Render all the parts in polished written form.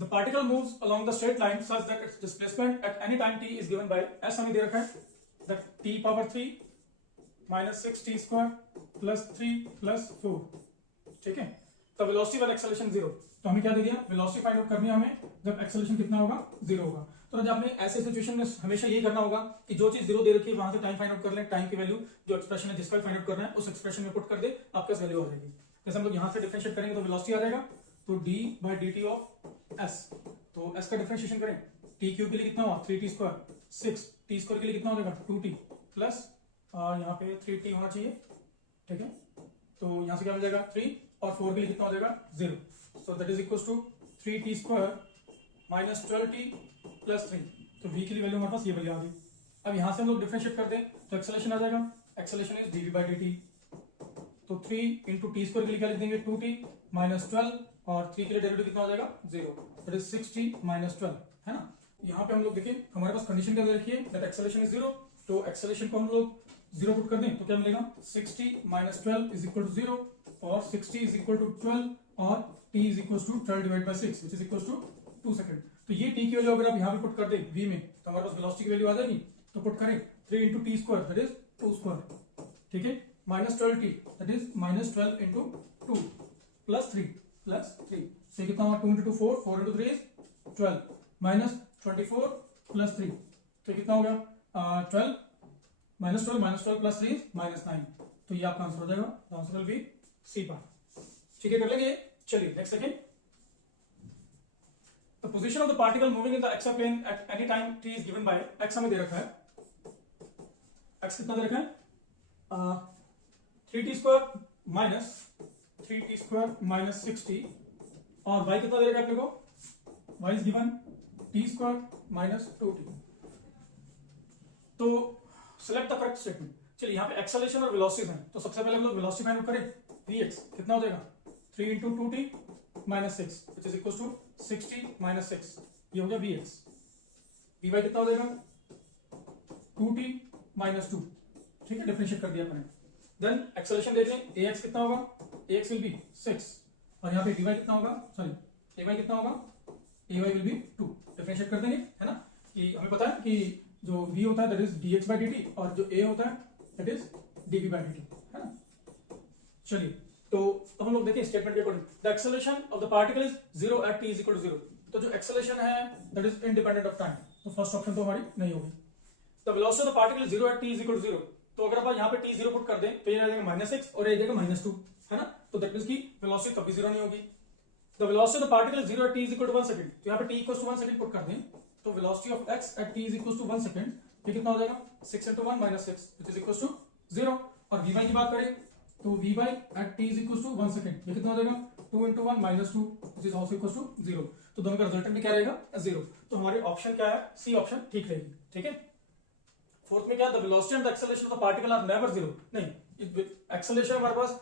The particle moves along the straight line such that its displacement at any time t is given by s हमें दे रखा है that t power 3 minus 6t square plus 3 plus 4 ठीक है। तो velocity वाला acceleration 0, तो हमें क्या दे दिया, वेलोसिटी फाइंड आउट करनी है हमें जब एक्सेलरेशन कितना होगा 0 होगा। तो जब आपने ऐसे सिचुएशन में हमेशा यही करना होगा कि जो चीज 0 दे रखी है वहां से टाइम फाइंड आउट कर ले, टाइम की वैल्यू जो एक्सप्रेशन है जिसका फाइंड आउट करना है उस एक्सप्रेशन में पुट कर दे, आपके पास वैल्यू आ जाएगी। जैसे हम लोग यहां से डिफरेंशिएट करेंगे तो वेलोसिटी आ जाएगा तो d by dt of s, तो s का डिफरेंशिएशन करें t क्यूब के लिए कितना हुआ 3t स्क्वायर, 6 t स्क्वायर के लिए कितना हो जाएगा 2t प्लस यहाँ पे 3t होना चाहिए ठीक है। तो यहां से क्या मिल जाएगा 3 और 4 के लिए कितना हो जाएगा 0, so that is equal to 3t square minus 12t plus 3, तो v की वैल्यू हमारे पास ये वैल्यू आ गई। अब यहां से हम लोग डिफरेंशिएट कर दें तो एक्सेलरेशन आ जाएगा, acceleration is dv by dt, तो 3 इंटू टी स्क्वायर के लिए क्या लिख देंगे 2t माइनस 12 और 3 के लिए डेरिवेटिव कितना हो जाएगा 0, दैट इज 6t माइनस 12 है ना। यहाँ पे हम लोग देखिए हमारे पास कंडीशन क्या दे रखी है दैट एक्सेलरेशन इज 0, तो एक्सेलरेशन को हम लोग 0 पुट कर दें तो क्या मिलेगा 6t minus 12 is equal to 0 और 6t इज इक्वल टू 12 और t is equal to 12 divide by 6 which is equal to 2 second. तो ये t की वैल्यू अगर आप यहाँ पे पुट कर दें v में तो हमारे पास वेलोसिटी की वैल्यू आ जाएगी, तो पुट करें 3 into T square that is 2 square ठीक है, minus 12t that is minus 12 into 2 plus 3 तो कितना हुआ 2 into 2 4, 4 into 3 is 12 minus 24 plus 3, तो कितना हो गया 12 माइनस 12 प्लस 3 माइनस 9, तो ये आपका आंसर हो जाएगा, answer will be C part ठीक है। कर लेंगे, चलिए next second, the position of the particle moving in the x plane at any time t is given by x हमें दे रखा है, x कितना दे रखा है 3t square minus 3t square minus 6t और y कितना दे रखा है अपने को y is given t square minus 2t। तो सिलेक्ट द करेक्ट स्टेटमेंट। चलिए यहाँ पे एक्सेलरेशन और वेलोसिटी है, तो सबसे पहले हम लोग वेलोसिटी फाइंड आउट करें vx कितना हो जाएगा 3 into 2t minus 6 which is equal to 6t minus 6, ये हो गया vx। vy कितना हो जाएगा 2t माइनस 2 ठीक है, डिफरेंशिएट कर दिया अपने। देन एक्सेलरेशन देख लें ax कितना होगा, ax विल बी 6 और यहाँ पे dy कितना होगा, सॉरी ay कितना होगा, ay विल बी 2, डिफरेंशिएट कर देंगे है ना। कि हमें पता है कि जो v होता है that is dx by dt और जो a होता है that is dv by dt है ना। चलिए तो अब हम लोग देखिए स्टेटमेंट के according the acceleration of the particle is 0 at t is equal to 0, तो जो एक्सेलरेशन है that is independent of time, तो फर्स्ट ऑप्शन तो हमारी नहीं होगी। The velocity of the particle is 0 at t is equal to 0, तो अगर आप यहाँ पे t 0 पुट कर दें तो ये आ जाएगा -6 और ये आ जाएगा -2 है ना, तो दैट मींस की वेलोसिटी तब भी 0 नहीं होगी। The velocity of the particle 0 at t is equal to 1 second, तो यहाँ पे t equal to 1 second put कर दें तो velocity of x at t is equal to 1 second, ये कितना हो जाएगा 6 into 1 minus 6 which is equals to 0। और vy की बात करें तो vy at t is equals to 1 second, ये कितना हो जाएगा 2 into 1 minus 2 which is also equals to 0, तो दोनों का रिजल्टेंट भी क्या रहेगा 0, तो हमारे ऑप्शन क्या है सी ऑप्शन ठीक रहेगी ठीक है। फोर्थ में क्या the velocity and the acceleration of the particle are never 0, नहीं एक्सेलरेशन हमारे पास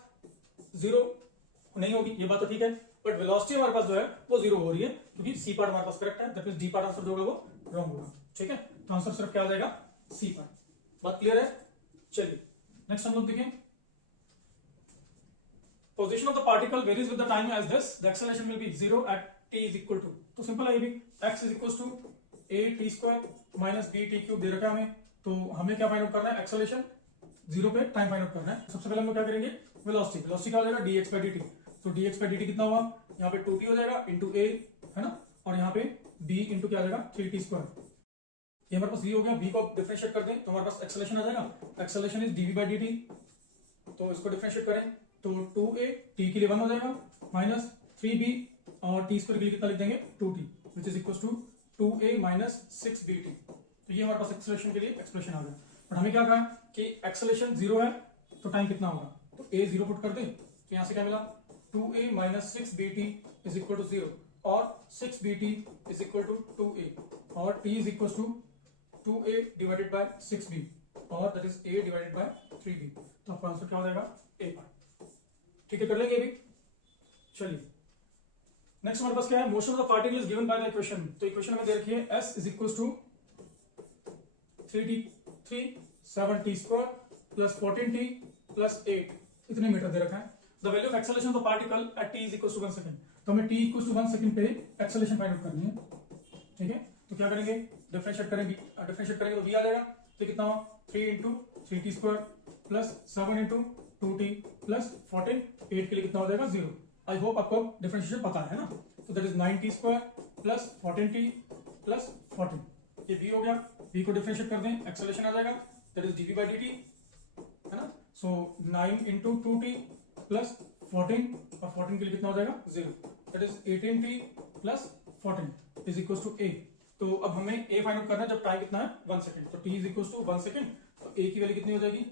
0 नहीं होगी ये बात तो ठीक है, बट वेलोसिटी हमारे पास जो है वो 0 हो रही है क्योंकि सी पार्ट हमारे पास करेक्ट है, that means D part answer जो होगा वो रॉन्ग होगा ठीक है। तो आंसर सिर्फ क्या आ जाएगा सी पार्ट, बात क्लियर है। चलिए नेक्स्ट हम लोग देखें, position of the particle varies with the time as this, the acceleration will be 0 at t is equal to, तो सिंपल है ये भी x is equal to a t square minus b t cube दे रखा है हमें, तो हमें क्या फाइंड आउट करना है एक्सेलरेशन 0 पे टाइम फाइंड आउट करना है। सबसे पहले हम लोग क्या करेंगे वेलोसिटी, वेलोसिटी क्या हो जाएगा dx by dt, तो dx by dt कितना हुआ यहाँ पे 2t हो जाएगा इंटू a है ना, और यहाँ पे b इंटू क्या आ जाएगा 3t स्क्वायर, ये हमारे पास v हो गया, v को डिफरेंशिएट कर दें तो हमारे पास एक्सेलरेशन आ जाएगा, acceleration is dv by dt, तो इसको डिफरेंशिएट करें तो 2a t के लिए 1 हो जाएगा माइनस 3b और t स्क्वायर के लिए कितना लिख देंगे 2t which is equals to 2a minus 6bt, तो ये हमारे पास एक्सेलरेशन के लिए एक्सप्रेशन आ गया। बट हमें क्या कहा कि एक्सेलरेशन 0 है तो टाइम कितना होगा, तो a 0 पुट कर दें तो यहाँ से क्या मिला 2a minus 6bt is equal to 0 और 6bt is equal to 2a और t is equal to 2a divided by 6b और that is a divided by 3b, तो आपका आंसर क्या हो जाएगा a पार्ट ठीक है। कर लेंगे अभी, चलिए नेक्स्ट हमारे पास क्या है, motion of the particle is given by the equation, तो इक्वेशन हमें दे रखी है s is equal to 7t square plus 14t plus 8 इतने मीटर दे रखा है। The value of acceleration of the particle at t is equal to 1 second, तो हमें t इक्वल टू 1 सेकंड पे एक्सेलरेशन फाइंड आउट करनी है, ठीक है। तो क्या करेंगे, डिफरेंशिएट करेंगे तो v आ जाएगा, तो कितना हुआ 3 into 3t² plus 7 into 2t plus 14, 8 के लिए कितना हो जाएगा 0। आई होप आपको डिफरेंशिएशन पता है ना। तो that is 9t² plus 14t plus 14, ये v हो गया। v को डिफरेंशिएट कर दें, एक्सेलरेशन आ जाएगा, दैट इज dv/dt, है ना। सो 9 इंटू 2t प्लस 14, और 14 के लिए कितना हो जाएगा 0, that is 18t plus 14 is equal to a। तो अब हमें a फाइंड आउट करना है जब टाइम कितना है 1 सेकंड, तो t is equal to 1 second, तो a की वैल्यू कितनी हो जाएगी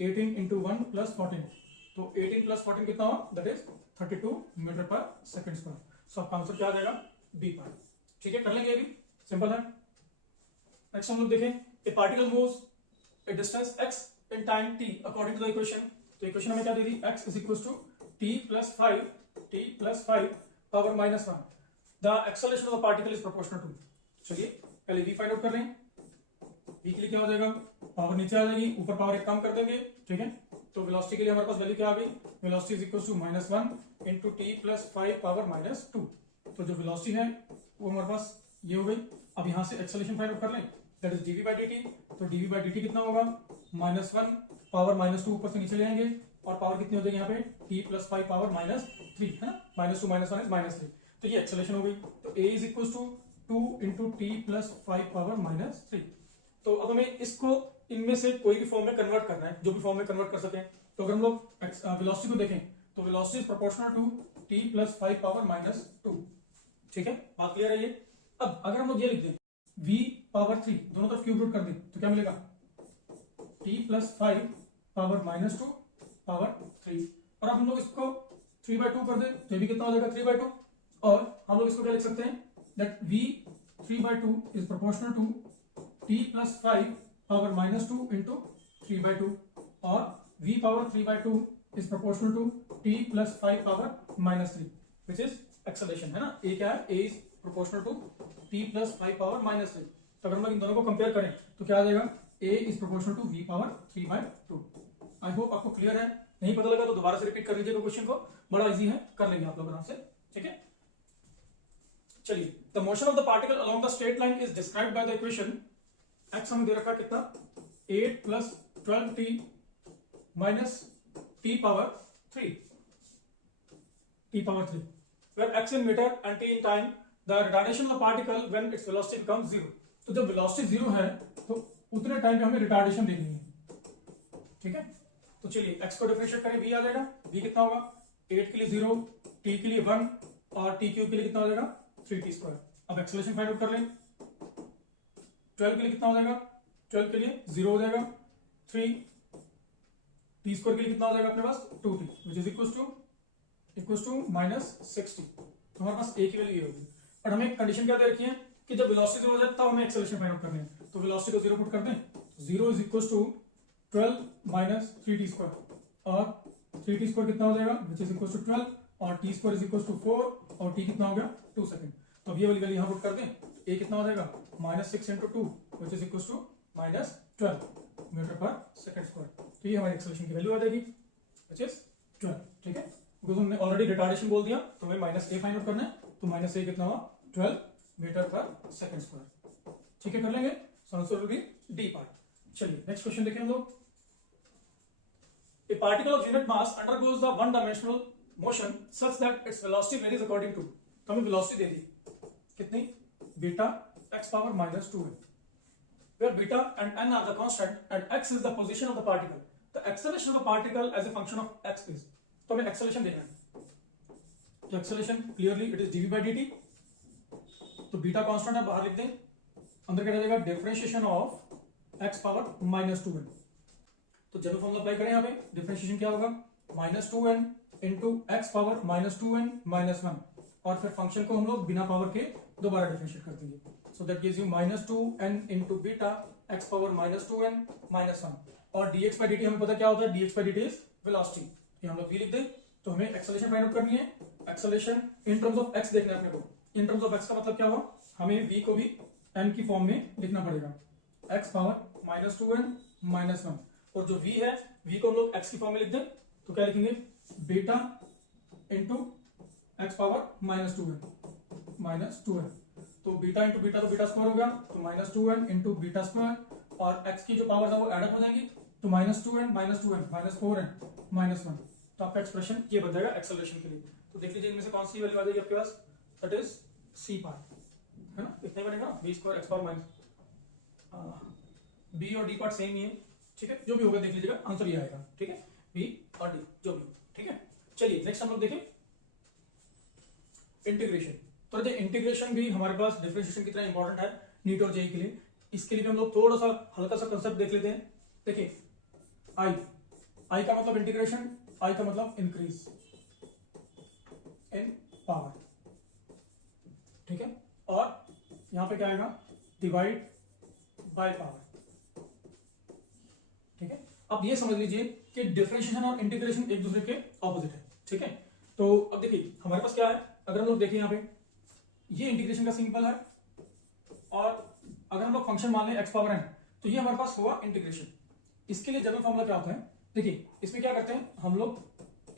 18 इंटू 1 प्लस 14, तो 18 प्लस 14 कितना हुआ, दैट इज 32 मीटर पर सेकंड स्क्वायर। सो आपका आंसर क्या आ जाएगा बी पार्ट, ठीक है। कर लेंगे, अभी सिंपल है। नेक्स्ट हम लोग देखें, a particle moves a distance x in time t according to the equation. तो इक्वेशन हमें क्या दे दी, x is equal to t plus 5 power minus 1, the acceleration of the particle is proportional to. चलिए पहले v फाइंड आउट कर लें, v के लिए क्या हो जाएगा, पावर नीचे आ जाएगी, ऊपर पावर एक कम कर देंगे, ठीक है। तो वेलोसिटी के लिए हमारे पास वैल्यू क्या आ गई, velocity is equal to -1 into t plus 5 power -2। तो जो वेलोसिटी है वो हमारे पास ये हो गई। अब यहाँ से एक्सेलरेशन फाइंड आउट कर लें, दैट इज dv/dt। तो dv/dt कितना होगा, -1 पावर -2 ऊपर से नीचे ले आएंगे, और पावर कितनी हो जाएगी यहाँ पे t प्लस 5 पावर -3, है ना, -2 -1 इज -3। तो ये एक्सेलरेशन हो गई। तो a is equal to 2 into t plus 5 power -3। तो अब हमें इसको इनमें से कोई भी फॉर्म में कन्वर्ट करना है, जो भी फॉर्म में कन्वर्ट कर सकें। तो अगर हम लोग वेलोसिटी को देखें, तो velocity is proportional to t plus 5 power -2, ठीक है, बात क्लियर है ये। अब अगर हम लोग ये लिख दें v पावर 3, दोनों तरफ क्यूब रूट कर दें, तो क्या मिलेगा t प्लस 5 पावर -2 पावर 3, और अब हम लोग इसको 3/2 कर दें, तो ये भी कितना हो जाएगा 3/2, और हम लोग इसको क्या लिख सकते हैं, that v 3/2 is proportional to t plus 5 power -2 into 3/2, और v power 3/2 is proportional to t plus 5 power -3, which is acceleration, है ना। a क्या है, a is proportional to t plus 5 power -3। तो अगर हम लोग इन दोनों को कंपेयर करें तो क्या आ जाएगा, a is proportional to v power 3/2। I hope आपको क्लियर है, नहीं पता लगा तो दोबारा से रिपीट कर लीजिएगा क्वेश्चन को, बड़ा इजी है, कर लेंगे आप लोग आराम से, ठीक है। चलिए, the motion of the particle along the straight line is described bye the equation, x हमें दे रखा है कितना 8 plus 12t minus t power 3, where x in meter and t in time, the retardation of the particle when its velocity becomes 0। तो जब velocity 0 है तो उतने time पे हमें रिटार्डेशन देखनी है, ठीक है। तो चलिए x को डिफरेंशिएट करें, v आ जाएगा, v कितना होगा 8 के लिए 0, t के लिए 1, और t क्यूब के लिए कितना हो जाएगा 3t²। अब एक्सेलरेशन फाइंड आउट कर लें, 12 के लिए कितना हो जाएगा, 12 के लिए 0 हो जाएगा, 3 t² के लिए कितना हो जाएगा अपने पास 2t, which is equal to -60। तो हमारे पास a की वैल्यू ये होगी। और हमें एक कंडीशन क्या दे रखी है कि जब वेलोसिटी 0 हो जाए तब हमें एक्सेलरेशन फाइंड आउट करनी है। तो वेलोसिटी को 0 पुट कर दें, 0 is equal to 12 minus 3t², और 3t² कितना हो जाएगा, विच इज इक्वल टू 12, और t² इज इक्वल टू 4, और t कितना हो गया 2 सेकंड। तो अब ये वाली वैल्यू यहाँ पुट कर दें, a कितना हो जाएगा -6 into 2, which is equal to -12 metre पर सेकंड स्क्वायर। तो ये हमारी एक्सेलरेशन की वैल्यू आ जाएगी, विच इज 12, ठीक है। बिकॉज हमने ऑलरेडी रिटार्डेशन बोल दिया, तो हमें -a फाइंड आउट करना है, तो -a कितना हुआ 12 मीटर पर सेकंड स्क्वायर, ठीक है, कर लेंगे। So answer will B D part. चलिए नेक्स्ट क्वेश्चन देखें हम लोग। A particle of unit mass undergoes the one-dimensional motion such that its velocity varies according to, तो हमें वेलोसिटी दे दी कितनी, beta x power -2n, where beta and n are the constant and x is the position of the particle, the acceleration of the particle as a function of x is। तो हमें acceleration देना है, तो acceleration clearly it is dv/dt। तो beta constant है, बाहर लिख दें, अंदर क्या रहेगा differentiation of x power -2n। तो जनरल फॉर्मूला अप्लाई करें, यहाँ पे डिफरेंशिएशन क्या होगा -2n into x power -2n -1, और फिर फंक्शन को हम लोग बिना पावर के दोबारा डिफरेंशिएट कर देंगे। So that gives you -2n into beta x power -2n -1, और dx/dt हमें पता क्या होता है, dx/dt इज वेलोसिटी, हम लोग v लिख दें। तो हमें एक्सेलरेशन फाइंड आउट करनी है, acceleration in terms of x देखना है अपने को। इन टर्म्स ऑफ x का मतलब क्या हुआ, हमें v को भी n की फॉर्म में लिखना पड़ेगा, x पावर -2n -1, और जो v है v को हम लोग x की फॉर्म में लिख दें, तो क्या लिखेंगे beta into x power -2n तो बीटा इंटू बीटा तो बीटा स्क्वायर हो गया, तो -2n इंटू बीटा स्क्वायर, और एक्स की जो पावर है वो एडअप हो जाएंगी, तो -2n -4n -1, तो आपका एक्सप्रेशन ये बन जाएगा एक्सेलरेशन के लिए। तो देख लीजिए इनमें से कौन सी वैल्यू आ जाएगी आपके पास, दैट इज सी पार्ट, है ना, इतना ही बनेगा ना, B square X power minus, B और डी पार्ट सेम ही है, ठीक है, जो भी होगा देख लीजिएगा, आंसर ये आएगा, ठीक है, बी और डी जो भी, ठीक है। चलिए नेक्स्ट हम लोग देखें इंटीग्रेशन। तो देखिए इंटीग्रेशन भी हमारे पास डिफरेंशिएशन की तरह इंपॉर्टेंट है नीट और जेई के लिए। इसके लिए भी हम लोग थोड़ा सा हल्का सा कंसेप्ट देख लेते हैं। देखिए आई का मतलब इंटीग्रेशन, आई का मतलब इंक्रीज इन पावर, ठीक है, और यहां पे क्या आएगा, डिवाइड बाय पावर, ठीक है। अब ये समझ लीजिए कि डिफरेंशिएशन और इंटीग्रेशन एक दूसरे के ऑपोजिट है, ठीक है। तो अब देखिए हमारे पास क्या है, अगर हम लोग देखें यहाँ पे ये इंटीग्रेशन का सिंपल है, और अगर हम लोग फंक्शन मान लें एक्स पावर एन, तो ये हमारे पास हुआ इंटीग्रेशन। इसके लिए जनरल फॉर्मूला क्या होता है, देखिए इसमें क्या करते हैं हम लोग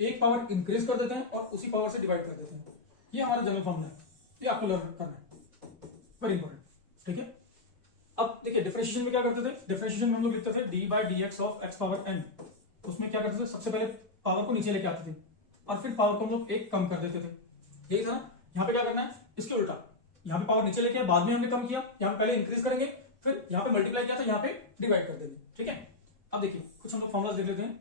एक पावर इंक्रीज कर देते हैं और उसी पावर से डिवाइड कर देते हैं, ये हमारा जनरल फॉर्मूला है, ये आपको लर्न करना है, वेरी इंपॉर्टेंट, ठीक है। अब देखिए डिफरेंशिएशन में क्या करते थे, डिफरेंशिएशन में हम लोग लिखते थे D by D X of X power N, उसमें क्या करते थे, सबसे पहले पावर को नीचे लेके आते थे और फिर पावर को हम लोग एक कम कर देते थे, यही था ना। यहाँ पे क्या करना है, इसके उल्टा, यहाँ पे पावर नीचे लेके आए, बाद में हमने कम किया, यहाँ पे पहले इंक्रीज करेंगे, फिर यहाँ पे मल्टीप्लाई किया था, यहाँ पे डिवाइड कर देंगे, ठीक है। अब देखिए कुछ हम लोग फॉर्मुलास देख लेते हैं।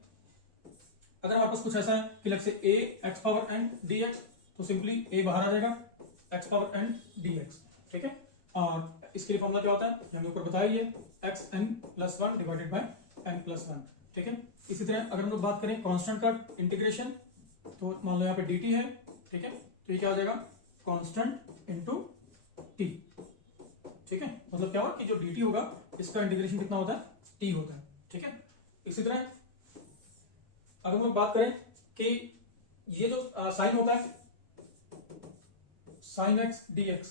अगर हमारे पास कुछ ऐसा है कि लगभग a x power n d x, तो सिंपली ए बाहर आ जाएगा, x power n d x, ठीक है। और इसके लिए फॉर्मूला क्या होता है, हमने ऊपर बताया, ये X N plus one divided by N plus one, ठीक है। इसी तरह अगर हम लोग बात करें कांस्टेंट का इंटीग्रेशन, तो मान लो यहाँ पे डी टी है, ठीक है, तो ये क्या हो जाएगा, कांस्टेंट इनटू टी, ठीक है। मतलब क्या होगा कि जो डी टी होगा इसका इंटीग्रेशन कितना होता है, टी होता है, ठीक है। इसी तरह अगर हम लोग बात करें कि ये जो साइन होता है साइन एक्स डी एक्स,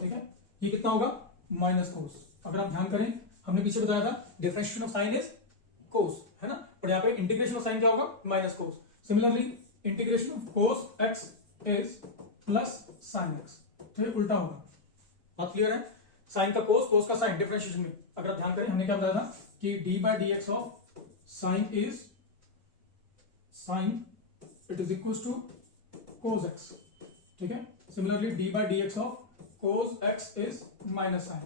ठीक है, ये कितना होगा, माइनस कोस। अगर आप ध्यान करें हमने पीछे बताया था डिफरेंशिएशन ऑफ साइन इज कोस, है ना, और यहाँ पे इंटीग्रेशन ऑफ साइन क्या होगा, minus cos. Similarly integration of cos X is plus sine x, तो ये उल्टा होगा, बात क्लियर है। साइन का कोस, कोस का साइन, डिफरेंशिएशन में अगर आप ध्यान करें हमने क्या बताया था कि D by D X of sine is sine, it is equal to cos X, ठीक है। Similarly D by D X of cos X is minus sine,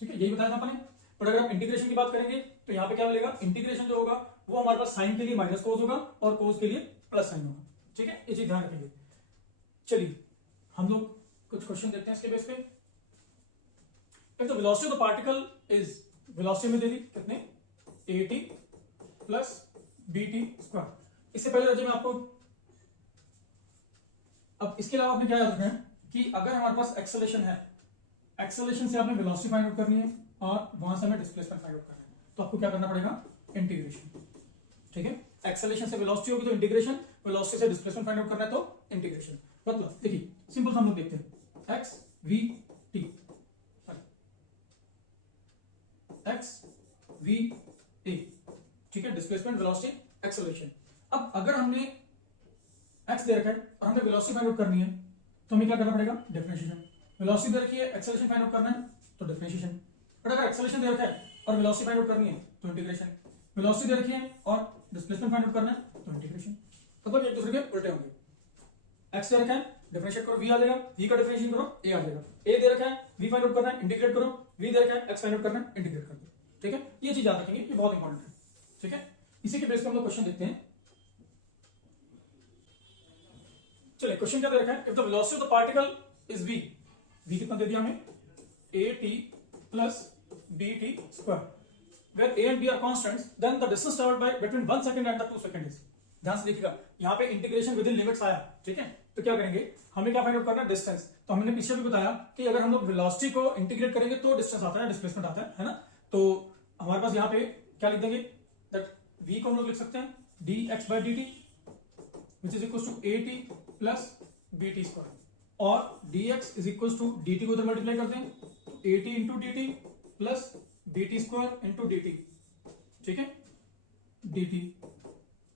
ठीक है, यही बताया था अपने। पर अगर आप इंटीग्रेशन की बात करेंगे तो यहाँ पे क्या मिलेगा, इंटीग्रेशन जो होगा वो हमारे पास साइन के लिए माइनस कोस होगा और कोस के लिए प्लस साइन होगा, ठीक है, ये चीज ध्यान रखेंगे। चलिए हम लोग कुछ क्वेश्चन देखते हैं इसके बेस पे। तो velocity of the particle is, velocity में दे दी कितने, at प्लस bt स्क्वायर। इससे पहले रजिए मैं आपको, अब इसके अलावा आपने क्या याद रखना है कि अगर हमारे पास एक्सेलरेशन है, एक्सेलरेशन से आपने वेलोसिटी फाइंड आउट करनी है और वहां से हमें डिस्प्लेसमेंट फाइंड आउट करना है, तो आपको क्या करना पड़ेगा, इंटीग्रेशन, ठीक है। एक्सेलरेशन से वेलोसिटी होगी तो इंटीग्रेशन, वेलोसिटी से डिस्प्लेसमेंट फाइंड आउट करना है तो इंटीग्रेशन। मतलब देखिए सिंपल हम लोग देखते हैं x we T, x V A, ठीक है, डिस्प्लेसमेंट वेलोसिटी एक्सेलरेशन। अब अगर हमने एक्स दे रखा है और हमें वेलोसिटी फाइंड आउट करनी है तो हमें क्या करना पड़ेगा, डिफरेंशिएशन। वेलोसिटी दे रखी है, एक्सेलरेशन फाइंड आउट करना है तो डिफरेंशिएशन। बट अगर एक्सेलरेशन दे रखा है और वेलोसिटी फाइंड आउट करनी है तो इंटीग्रेशन। वेलोसिटी दे रखी है और डिस्प्लेसमेंट फाइंड आउट करना है तो इंटीग्रेशन। मतलब एक दूसरे के उल्टे होंगे। एक्स दे रखा है, डिफरेंशिएट करो, वी आ जाएगा, वी का डिफरेंशिएट करो, ए आ जाएगा। ए दे रखा है, वी फाइंड आउट करना है, इंटीग्रेट करो, वी दे रखा है, एक्स फाइंड आउट करना है, इंटीग्रेट कर दो, ठीक है। ये चीज याद रखेंगे, ये बहुत इंपॉर्टेंट है, ठीक है। इसी के बेस पे हम लोग क्वेश्चन देखते हैं। चलिए क्वेश्चन क्या दे रखा है, if the velocity of the particle is v, v कितना दे दिया हमें, at plus bt square, where a and b are constants, then the distance traveled by between 1 second and the 2 second is। ध्यान से देखिएगा यहाँ पे इंटीग्रेशन विद इन लिमिट्स आया, ठीक है। तो क्या करेंगे, हमें क्या फाइंड आउट करना है, डिस्टेंस। तो हमने पीछे भी बताया कि अगर हम लोग वेलोसिटी को इंटीग्रेट करेंगे तो डिस्टेंस आता है, डिस्प्लेसमेंट आता है ना। तो हमारे पास यहाँ पे क्या लिख देंगे, दैट v को हम लोग लिख सकते हैं dx by dt which is equals to at plus bt square, और dx is equals to dt को उधर मल्टीप्लाई कर दें तो at into dt plus bt square into dt, ठीक है, dt।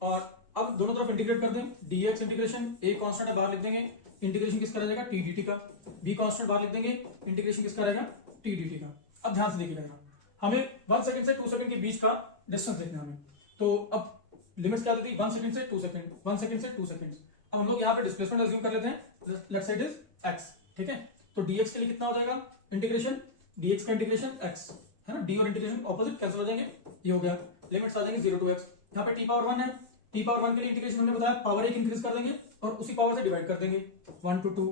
और अब दोनों तरफ इंटीग्रेट कर दें, dx इंटीग्रेशन, a कांस्टेंट है बाहर लिख देंगे, इंटीग्रेशन किसका रह जाएगा, टी डी टी का। बी कांस्टेंट बाहर लिख देंगे, इंटीग्रेशन किसका रहेगा, टी डी टी का। अब ध्यान से देखिएगा, हमें 1 सेकंड से 2 सेकंड के बीच का डिस्टेंस देखना है हमें। तो अब लिमिट्स क्या देती है, 1 सेकंड से 2 सेकंड, 1 सेकंड से 2 सेकंड। अब हम लोग यहाँ पे डिस्प्लेसमेंट अज्यूम कर लेते हैं, let's say it is x, ठीक है। तो dx के लिए कितना हो जाएगा इंटीग्रेशन, dx का इंटीग्रेशन x है ना, d और इंटीग्रेशन ऑपोजिट कैंसिल हो जाएंगे, ये हो गया। लिमिट्स आ जाएंगे 0 to x। यहाँ पे t पावर 1 है, t पावर 1 के लिए इंटीग्रेशन हमने बताया पावर 1 इंक्रीज कर देंगे और उसी पावर से डिवाइड कर देंगे 1 to 2।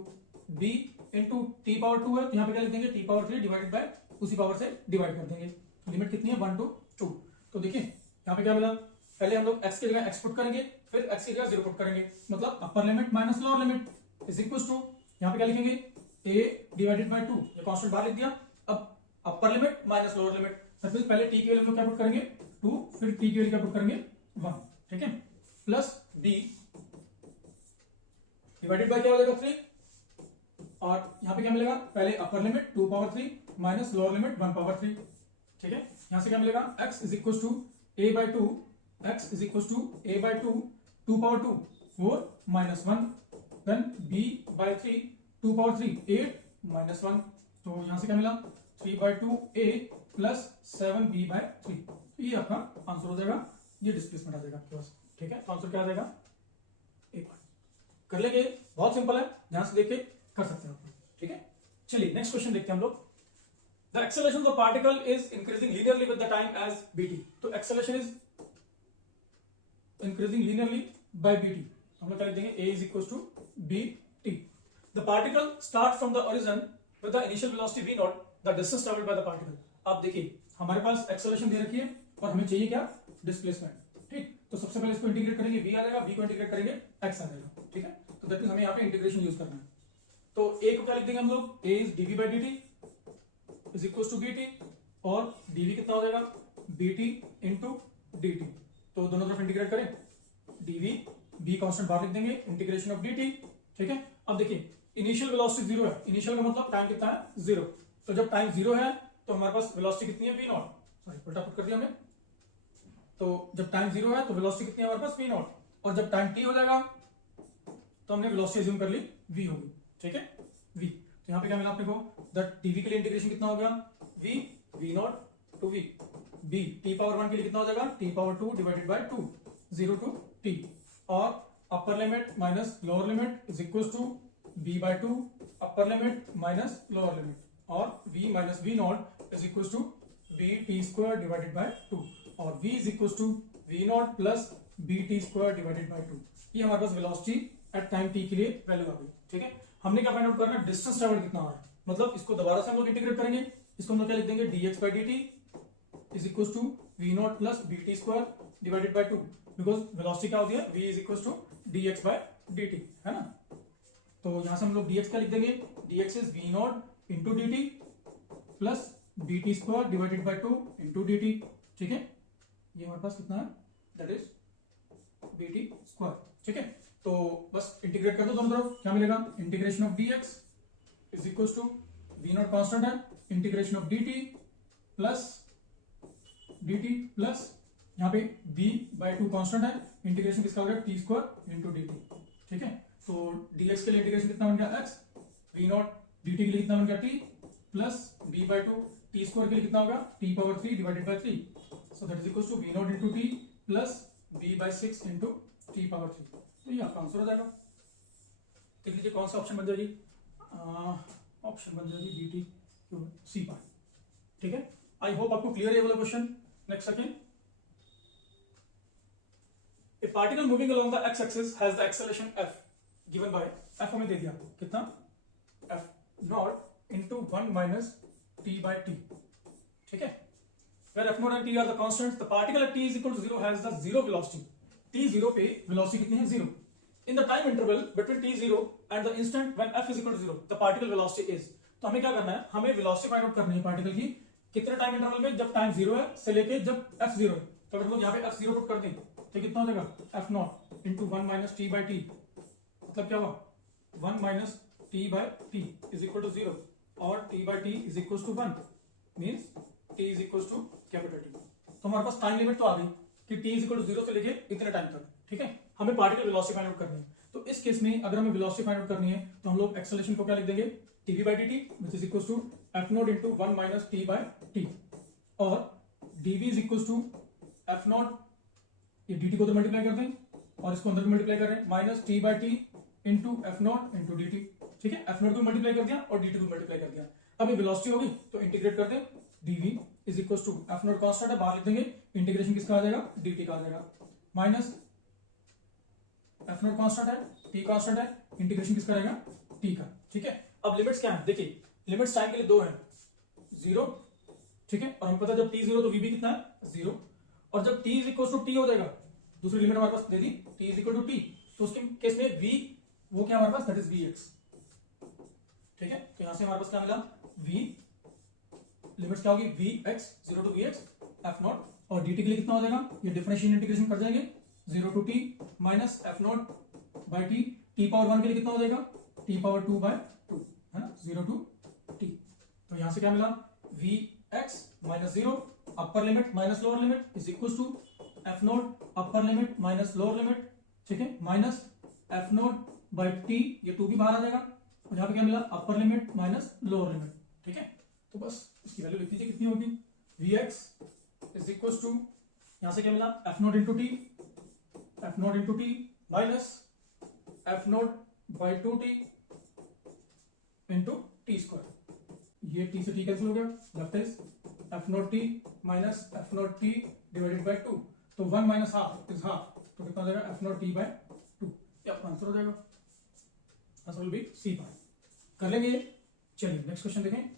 b into T power 2 है तो यहाँ पे क्या लिख देंगे t पावर 3 डिवाइडेड बाय उसी पावर से डिवाइड कर देंगे। लिमिट कितनी है 1 to 2। तो देखिए यहाँ पे क्या मिला, पहले हम लोग x की जगह x पुट करेंगे, फिर x की जगह 0 पुट करेंगे, मतलब upper limit minus lower limit is equal to, यहाँ पे क्या लिखेंगे a डिवाइडेड बाय 2, ये कांस्टेंट बाहर लिख दिया। अब अपर लिमिट माइनस लोअर लिमिट, फिर पहले t के वैल्यू में क्या पुट करेंगे 2, फिर t की वैल्यू क्या पुट करेंगे 1, ठीक है, प्लस d डिवाइडेड बाय क्या हो जाएगा 3, और यहाँ पे क्या मिलेगा, पहले upper limit 2 power 3 minus lower limit 1 power 3, ठीक है। यहाँ से क्या मिलेगा x is equal to a by 2, x is equal to a by 2, 2 power 2 4 minus 1, then b by 3 2 power 3 8 minus 1। तो यहाँ से क्या मिला 3 by 2 a plus 7 b by 3। ये आपका आंसर हो जाएगा, ये डिस्प्लेसमेंट आ जाएगा आपके पास, ठीक है। तो आंसर क्या आ जाएगा, एक बार कर लेंगे, बहुत सिंपल है, ध्यान से देख के कर सकते हैं, ठीक है। चलिए नेक्स्ट क्वेश्चन देखते हैं हम लोग। The acceleration of the particle is increasing linearly with the time as bt। तो acceleration is increasing linearly by bt, हम लोग क्या लिख देंगे a is equals to bt। The particle starts from the origin with the initial velocity v naught, the distance traveled by the particle। अब देखिए हमारे पास acceleration दे रखी है और हमें चाहिए क्या, displacement, ठीक। तो सबसे पहले इसको इंटीग्रेट करेंगे, v आ जाएगा, v को इंटीग्रेट करेंगे x आ जाएगा, ठीक है। तो दैट मींस हमें यहाँ पे इंटीग्रेशन यूज करना है। तो a को क्या लिख देंगे हम लोग, a is dv by dt is equal to bt, और dv कितना हो जाएगा bt इंटू dt। तो दोनों तरफ इंटीग्रेट करें, dv b कांस्टेंट बाहर लिख देंगे, इंटीग्रेशन ऑफ dt, ठीक है। अब देखिए इनिशियल वेलोसिटी 0 है, इनिशियल का मतलब टाइम कितना है 0। तो जब टाइम 0 है तो हमारे पास वेलोसिटी कितनी है v नॉट, सॉरी उल्टा पुट कर दिया हमने। तो जब टाइम 0 है तो वेलोसिटी कितनी है हमारे पास v नॉट, और जब टाइम t हो जाएगा तो हमने वेलोसिटी अज्यूम कर ली v होगी, ठीक है v। तो यहाँ पे क्या मिला आपने को, दैट dv के लिए इंटीग्रेशन कितना हो गया v nought to v, b t power 1 के लिए कितना हो जाएगा t पावर 2 डिवाइडेड बाय 2 0 टू t, और upper limit minus lower limit is equal to b by 2 upper limit minus lower limit, और v minus v nought is equal to b t square divided by 2, और v is equal to v nought plus b t square divided by 2। ये हमारे पास velocity at time t के लिए value आ गई, ठीक है। हमने क्या फाइंड आउट करना है, डिस्टेंस ट्रैवल कितना हो रहा है, मतलब इसको दोबारा से हम लोग इंटीग्रेट करेंगे, इसको हम लोग क्या लिख देंगे dx by dt is equal to v nought plus bt square divided by 2, because velocity क्या होती है v is equal to dx by dt, है ना। तो यहां से हम लोग dx क्या लिख देंगे, dx is v nought into dt plus bt square divided by 2 into dt, ठीक है। ये हमारे पास कितना है, दैट इज bt स्क्वायर, ठीक है। तो बस इंटीग्रेट कर दो दोनों तरफ, क्या मिलेगा, integration of dx is equal to v nought constant है, इंटीग्रेशन ऑफ dt प्लस यहाँ पे b बाय 2 कांस्टेंट है, इंटीग्रेशन किसका हो गया t स्क्वायर इंटू dt, ठीक है। तो dx के लिए इंटीग्रेशन कितना बन गया x, v नॉट dt के लिए कितना बन गया t plus b by 2 t square के लिए कितना होगा t power 3 divided by 3, so that is equal to v nought into t plus b by 6 into t power 3। तो ये आपका आंसर हो जाएगा। देख लीजिए कौन सा ऑप्शन बन जाएगी, ऑप्शन बन जाएगी बी टी सी पार्ट, ठीक है। आई होप आपको क्लियर है वाला question. Next second, a particle moving along the X axis has the acceleration f given by, f हमें दे दिया कितना f nought into 1 minus t by t, ठीक है। where f nought and t are the constants, the particle at t is equal to 0 has the zero velocity, t 0 पे velocity कितनी है 0, in the time interval between t 0 and the instant when f is equal to 0 the particle velocity is. तो हमें क्या करना है, हमें velocity find out करनी है पार्टिकल की, कितने टाइम इंटरवल में, जब टाइम 0 है से लेके जब f 0 है। तो अगर हम लोग यहाँ पे f 0 पुट कर दें तो कितना हो जाएगा f nought into 1 minus t by T, मतलब क्या हुआ 1 minus t by T is equal to 0, और t by T is equal to 1 means t is equal to capital T। तो हमारे पास टाइम लिमिट तो आ गई कि t इज इक्वल टू 0 से लेके इतने टाइम तक, ठीक है। हमें पार्टिकल वेलोसिटी फाइंड आउट करनी है, तो तो इस केस में अगर हमें वेलोसिटी फाइंड आउट करनी है तो हम लोग एक्सेलरेशन को क्या लिख देंगे, dv by d which is equal to F nought into 1 minus t by t, और dv is equal to F nought, ये dt को तो मल्टीप्लाई कर दें और इसको अंदर मल्टीप्लाई कर रहे हैं, minus t by T into F nought into D T. ठीक है, एफ नॉट को मल्टीप्लाई कर दिया और dt को मल्टीप्लाई कर दिया। अब ये वेलोसिटी होगी तो इंटीग्रेट कर दें, dv is equal to F nought constant है, बाहर लिख देंगे, इंटीग्रेशन किसका आ जाएगा, dt का आ जाएगा, माइनस एफ नॉट कांस्टेंट है, t कांस्टेंट है, इंटीग्रेशन किसका रहेगा, t का। ठीक है, अब लिमिट्स क्या है, देखिए लिमिट्स टाइम के लिए दो है, 0, ठीक है, और हमें पता है जब t 0 तो v भी कितना है 0, और जब t is equal to t हो जाएगा, दूसरी लिमिट हमारे पास दे दी t is equal to t, तो उसके केस में v वो क्या हमारे पास, दैट इज vx। ठीक है, तो यहां से हमारे पास क्या मिला, v लिमिट्स क्या होगी, vx 0 to vx f nought, और dt के लिए कितना हो जाएगा, ये डिफरेंशियल इंटीग्रेशन कर जाएंगे 0 to t minus f nought by t, t power 1 के लिए कितना हो जाएगा, t पावर 2 बाय 2 है ना, 0 टू t। तो यहां से क्या मिला, vx minus 0 upper limit minus lower limit is equal to F nought upper limit minus lower limit, ठीक है, minus F nought by T, ये 2 भी बाहर आ जाएगा, और यहाँ पे क्या मिला, अपर लिमिट माइनस लोअर लिमिट। ठीक है, तो बस इसकी वैल्यू लिख दीजिए, कितनी होगी, vx इज इक्वल टू, यहां से क्या मिला, F nought into T, F nought into T minus F nought by 2t into T square, ये t से t कैंसिल हो गया, left is F not T minus F not T divided by 2, तो 1 minus half is half, तो कितना हो जाएगा, F not T by 2, ये आपका आंसर हो जाएगा, answer will be C part. कर लेंगे, चलिए नेक्स्ट क्वेश्चन देखें।